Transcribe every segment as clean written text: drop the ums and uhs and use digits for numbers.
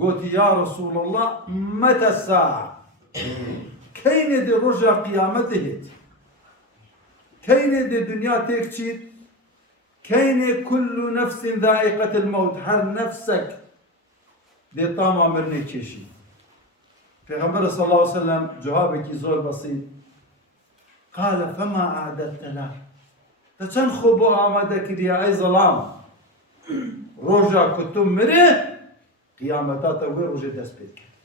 قلت يا رسول الله متى الساعة؟ كين دي رجع قيامته، كين دي دنيا تكتشيت، كين كل نفس ذائقة الموت، هر نفسك دي طامع مرني تشيشي. پیغمبر صلى الله عليه وسلم جوابك زور بسيط، قال فما أعددت له؟ تچن خوب آمده کردی ای ظلام روژا کتم مره قیامتات وی روژه دست پید کرد.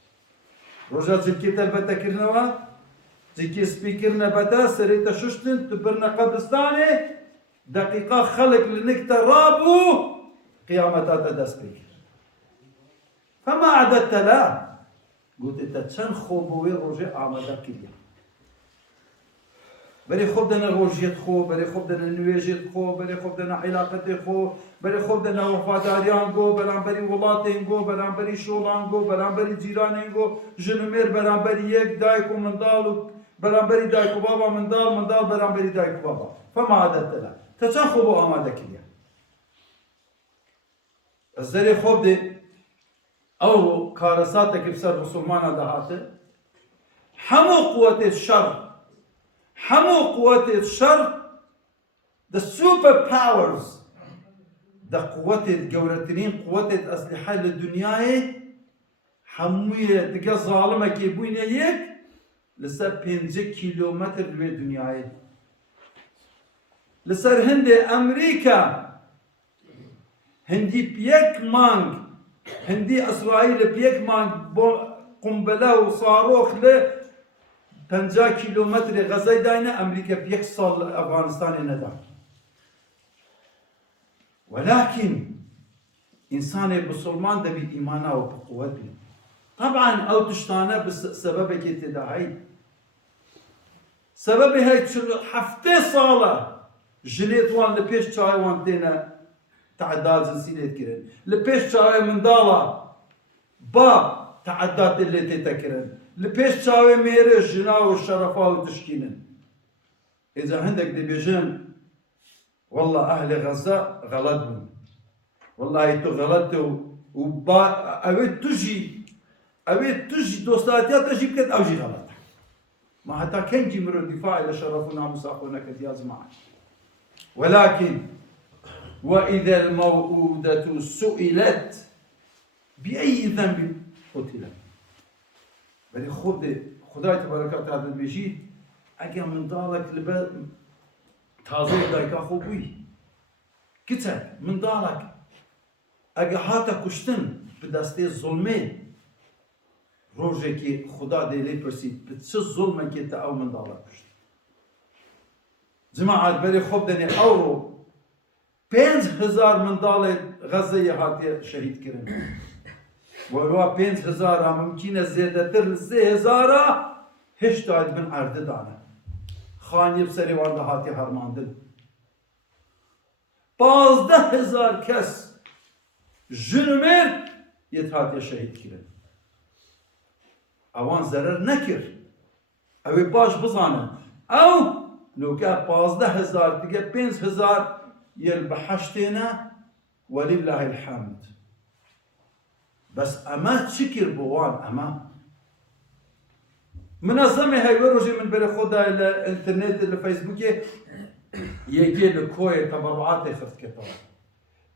روژا جلکی تلبته کرنوا جلکی سپیکر نبته سریت ششتن تبرنا قبرستانه دقیقه خلق لنکت رابو قیامتات دست پید کرد. فما أعددت له؟ قلت تچن خوب وی روژه آمده کردی بري خوب دنا روجيت خو، بري خوب دنا نويجيت خو، بري خوب دنا علاقتي خو، بري خوب دنا وفاداريان خو، برانبري ولاتين خو، برانبري شولان خو، برانبري جيرانين خو، جنمير برانبري يك دايكو من دالو، برانبري دايكو بابا من دال برانبري دايكو بابا. فما عدت له تچن خوب آماده كليا. الزري خوب دي او كارساتك بسر مسلمان دهاته همو قوة الشر، همو قوة الشر the super powers the قوة الجورتنين قوة الأسلحة للدنيا هموية دقا ظالمة كيبوين يك لسا 5 كيلومتر للدنيا لسر هندي أمريكا هندي بيك مانج هندي إسرائيل بيك مانج قنبلة وصاروخ له 5 كيلومتر غزة داينة أمريكا بيحصل أفغانستان ندى. ولكن إنسان بسلمان ده بإيمانه وبقوته طبعا أو تشتانه بسبب كتداعي سبب هاي حفتة صالة جليت وان لبيش شاي وان دينا تعداد زنسيلة كرن لبيش شاي من دالا باب تعداد اللي تتكرن لبيش شاوي ميري جنا والشرفاء وتشكينن. إذا عندك دي بيجن والله أهل غزة غلطهم والله تو غلطوا أبيت تجي دوستاتيا تجي بكت أوجي غلط ما حتى كان جمر الدفاع إلى شرفنا مساقنا كدياز معه. ولكن وإذا الموءودة سئلت بأي ذنب قتلت بل خدای تبارک و تعالی بيجيت اگر من دالك لب تازه دايكا خوبي كتر من دالك اگر هاتا كشتن بدسته ظلمه روجه كي خدا ديلي برسيد بتش ظلمه كي تا او من دالك كشت جماعة بري خوب دني اورو 5000 من دالك غزه هاتي شهيد كرن ولو 5000 ممكن زيادة ل 3000 هش تايد من عرض دانا خاني بسري وانده هاتي هرماندن 15000 كس جنمير يتهاتي شهيد كرن اوان زرر نكر اوي باش بزانن او لو كان 15000 تلقى 5000 يلبحشتنا ولله الحمد. بس أما تشكر بوان أما منظمة هاي وروجي من بري خدا الانترنت الفيسبوك يجي لكوي تبرعات خفت كتاب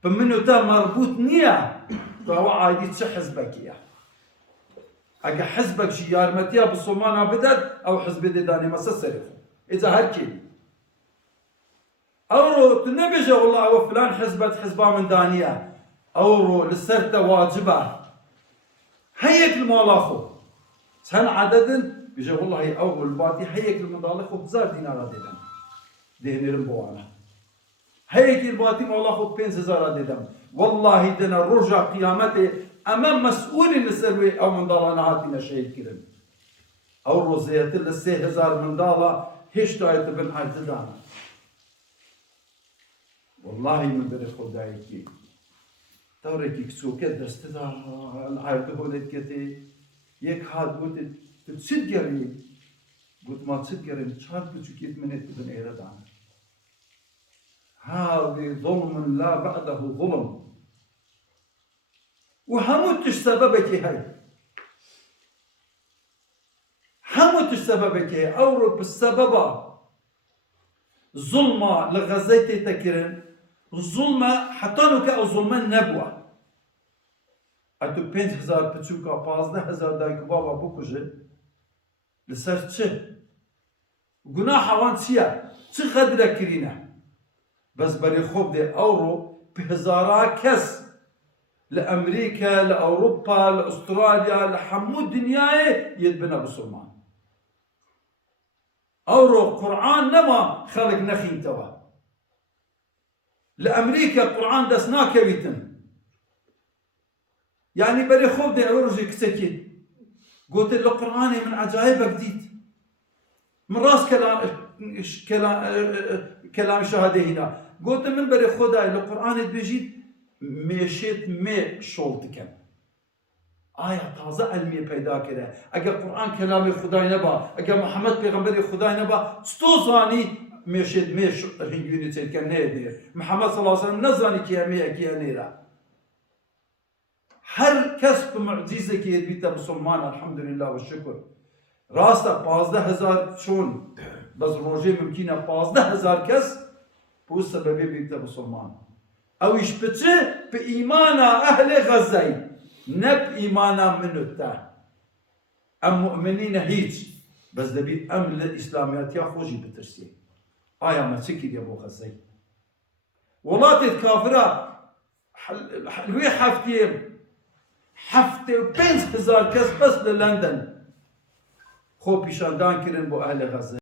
فمنو تا مربوط نية فهو عادي حزبك يا أجا حزبك شي يارمتيا بالصومانة بدت أو حزب داني مسسرف إذا هركي أورو تنبجي والله أو فلان حزبة من دانية أورو لسرته واجبة هيك المولاخو سن عددن بيجي والله هي أول باتي هيك المدالخو بزار دينار ديدم دهنيرم بوانا هيك الباتي مولاخو 5000 ديدم والله دنا رجع قيامته أمام مسؤول نسوي أو من ضلنا هاتينا شهيد كرم أو روزيت ال 3000 من ضالة هيش تايت بن عرضنا والله من بر خدايك تورك كسوكت دستدا العرض هولت كتي يك هاد قلت تتصد قري قلت ما تصد قري شهر بتشكيت من بن إيردان هذا ظلم لا بعده ظلم وهموتش سببك هاي هموتش سببك هاي أوروب السبب ظلمة لغزيتي تكرن ظلمة حتى نوكا أو ظلمة نبوة أتو 5000 بتشوكا 15000 دايك بابا بكوجي لسر چه گناح وان چیه چه قدر کرینه بس بري خوب دي أورو بهزارا كس لأمريكا لأوروبا لأستراليا لحمو الدنيا يتبنى بسلمان أورو قرآن نما خلق نخين توا لأمريكا قرآن دسنا كويتن يعني بري خوب دي أورجي كسكي قلت القرآن من عجائب جديد من راس كلام شهاده هنا قلت من بري خدا القرآن بيجيت مشيت مي شولتكم آية تازة علمية پیدا كده اگر قرآن كلام خداي نبا اگر محمد پیغمبر خداي نبا ستوزاني مشيت مي هنجوني تلكم نيدير محمد صلى الله عليه وسلم نزاني كيا نيرا هر كسب معجزة كي يدبيتا بسلمان الحمد لله والشكر راستا 15000 شون بس روجي ممكنة 15000 كس بو سببي بيتا بسلمان او يشبتشه بإيمانا أهل غزة نب إيمانا منو التا أم مؤمنين هيج بس دبيت أم الإسلاميات يا خوجي بترسي آية ما تسكر يا أبو غزة ولاتي الكافرة حلوية حفتي و 5000 كس بس للندن خو بيشاندان كرن بو أهل غزة